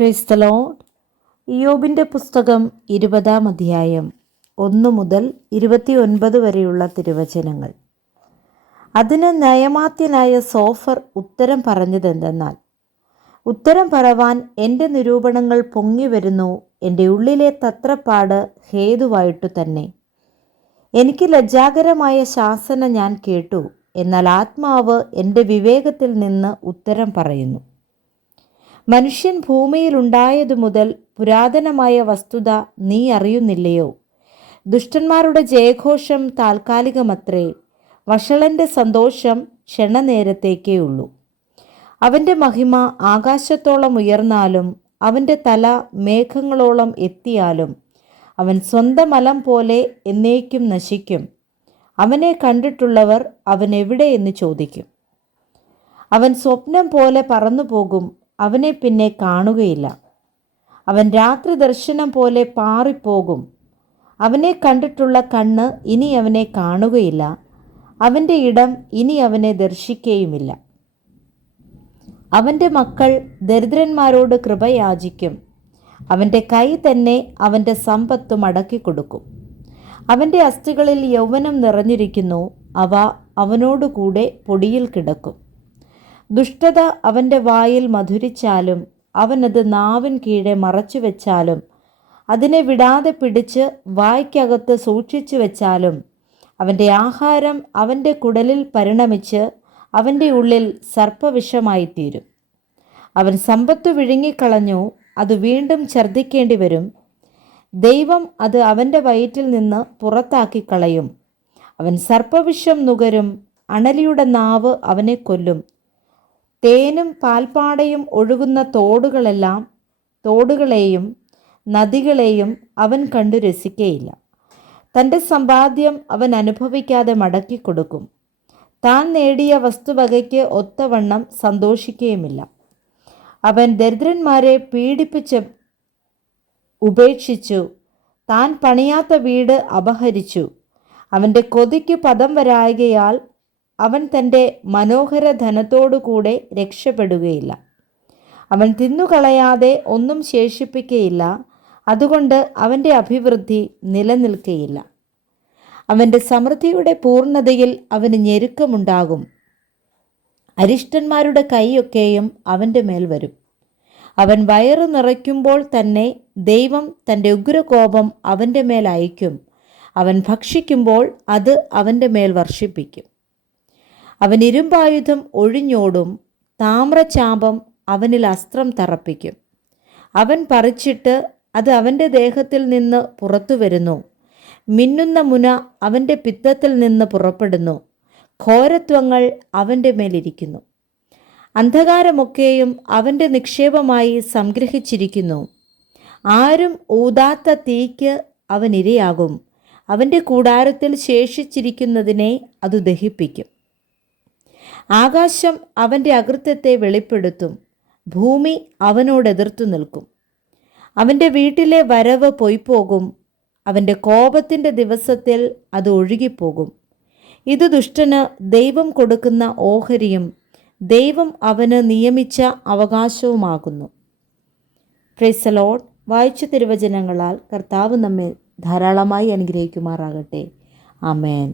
Praise the Lord. ഇയ്യോബിൻ്റെ പുസ്തകം 20-ാം അധ്യായം 1 മുതൽ 29 വരെയുള്ള തിരുവചനങ്ങൾ. അതിന് നയമാത്യനായ സോഫർ ഉത്തരം പറഞ്ഞതെന്തെന്നാൽ, ഉത്തരം പറവാൻ എൻ്റെ നിരൂപണങ്ങൾ പൊങ്ങി വരുന്നു, എൻ്റെ ഉള്ളിലെ തത്രപ്പാട് ഹേതുവായിട്ടു തന്നെ. എനിക്ക് ലജ്ജാകരമായ ശാസന ഞാൻ കേട്ടു, എന്നാൽ ആത്മാവ് എൻ്റെ വിവേകത്തിൽ നിന്ന് ഉത്തരം പറയുന്നു. മനുഷ്യൻ ഭൂമിയിലുണ്ടായതു മുതൽ പുരാതനമായ വസ്തുത നീ അറിയുന്നില്ലയോ? ദുഷ്ടന്മാരുടെ ജയഘോഷം താൽക്കാലികമത്രേ, വഷളൻ്റെ സന്തോഷം ക്ഷണനേരത്തേക്കേ ഉള്ളൂ. അവൻ്റെ മഹിമ ആകാശത്തോളം ഉയർന്നാലും അവൻ്റെ തല മേഘങ്ങളോളം എത്തിയാലും അവൻ സ്വന്തം മലം പോലെ എന്നേക്കും നശിക്കും. അവനെ കണ്ടിട്ടുള്ളവർ അവൻ എവിടെ എന്ന് ചോദിക്കും. അവൻ സ്വപ്നം പോലെ പറന്നു പോകും, അവനെ പിന്നെ കാണുകയില്ല. അവൻ രാത്രി ദർശനം പോലെ പാറിപ്പോകും. അവനെ കണ്ടിട്ടുള്ള കണ്ണ് ഇനി അവനെ കാണുകയില്ല, അവൻ്റെ ഇടം ഇനി അവനെ ദർശിക്കുകയുമില്ല. അവൻ്റെ മക്കൾ ദരിദ്രന്മാരോട് കൃപ യാചിക്കും, അവൻ്റെ കൈ തന്നെ അവൻ്റെ സമ്പത്ത് മടക്കിക്കൊടുക്കും. അവൻ്റെ അസ്ഥികളിൽ യൗവനം നിറഞ്ഞിരിക്കുന്നു, അവ അവനോടുകൂടെ പൊടിയിൽ കിടക്കും. ദുഷ്ടത അവൻ്റെ വായിൽ മധുരിച്ചാലും അവനത് നാവിൻ കീഴെ മറച്ചു വെച്ചാലും അതിനെ വിടാതെ പിടിച്ച് വായ്ക്കകത്ത് സൂക്ഷിച്ചു വെച്ചാലും അവൻ്റെ ആഹാരം അവൻ്റെ കുടലിൽ പരിണമിച്ച് അവൻ്റെ ഉള്ളിൽ സർപ്പവിഷമായിത്തീരും. അവൻ സമ്പത്ത് വിഴുങ്ങിക്കളഞ്ഞു, അത് വീണ്ടും ഛർദ്ദിക്കേണ്ടി വരും. ദൈവം അത് അവൻ്റെ വയറ്റിൽ നിന്ന് പുറത്താക്കിക്കളയും. അവൻ സർപ്പവിഷം നുകരും, അണലിയുടെ നാവ് അവനെ കൊല്ലും. തേനും പാൽപ്പാടയും ഒഴുകുന്ന തോടുകളെയും നദികളെയും അവൻ കണ്ടു രസിക്കയില്ല. തൻ്റെ സമ്പാദ്യം അവൻ അനുഭവിക്കാതെ മടക്കിക്കൊടുക്കും. താൻ നേടിയ വസ്തുവകയ്ക്ക് ഒത്തവണ്ണം സന്തോഷിക്കുകയുമില്ല. അവൻ ദരിദ്രന്മാരെ പീഡിപ്പിച്ച് ഉപേക്ഷിച്ചു, താൻ പണിയാത്ത വീട് അപഹരിച്ചു. അവൻ്റെ കൊതിക്ക് പദം വരായകയാൽ അവൻ തൻ്റെ മനോഹര ധനത്തോടുകൂടെ രക്ഷപ്പെടുകയില്ല. അവൻ തിന്നുകളയാതെ ഒന്നും ശേഷിപ്പിക്കുകയില്ല, അതുകൊണ്ട് അവൻ്റെ അഭിവൃദ്ധി നിലനിൽക്കുകയില്ല. അവൻ്റെ സമൃദ്ധിയുടെ പൂർണ്ണതയിൽ അവന് ഞെരുക്കമുണ്ടാകും. അരിഷ്ടന്മാരുടെ കൈയൊക്കെയും അവൻ്റെ മേൽ വരും. അവൻ വയറു നിറയ്ക്കുമ്പോൾ തന്നെ ദൈവം തൻ്റെ ഉഗ്രകോപം അവൻ്റെ മേൽ അയക്കും. അവൻ ഭക്ഷിക്കുമ്പോൾ അത് അവൻ്റെ മേൽ വർഷിപ്പിക്കും. അവൻ ഇരുമ്പായുധം ഒഴിഞ്ഞോടും, താമ്രചാപം അവനിൽ അസ്ത്രം തറപ്പിക്കും. അവൻ പറിച്ചിട്ട് അത് അവൻ്റെ ദേഹത്തിൽ നിന്ന് പുറത്തു വരുന്നു. മിന്നുന്ന മുന അവൻ്റെ പിത്തത്തിൽ നിന്ന് പുറപ്പെടുന്നു. ഘോരത്വങ്ങൾ അവൻ്റെ മേലിരിക്കുന്നു. അന്ധകാരമൊക്കെയും അവൻ്റെ നിക്ഷേപമായി സംഗ്രഹിച്ചിരിക്കുന്നു. ആരും ഊതാത്ത തീക്ക് അവൻ ഇരയാകും. അവൻ്റെ കൂടാരത്തിൽ ശേഷിച്ചിരിക്കുന്നതിനെ അത് ദഹിപ്പിക്കും. ആകാശം അവൻ്റെ അകൃത്യത്തെ വെളിപ്പെടുത്തും, ഭൂമി അവനോട് എതിർത്തു നിൽക്കും. അവൻ്റെ വീട്ടിലെ വരവ് പൊയ്പോകും, അവൻ്റെ കോപത്തിൻ്റെ ദിവസത്തിൽ അത് ഒഴുകിപ്പോകും. ഇത് ദുഷ്ടന് ദൈവം കൊടുക്കുന്ന ഓഹരിയും ദൈവം അവന് നിയമിച്ച അവകാശവുമാകുന്നു. Praise the Lord. വായിച്ച തിരുവചനങ്ങളാൽ കർത്താവ് നമ്മെ ധാരാളമായി അനുഗ്രഹിക്കുമാറാകട്ടെ. ആമേൻ.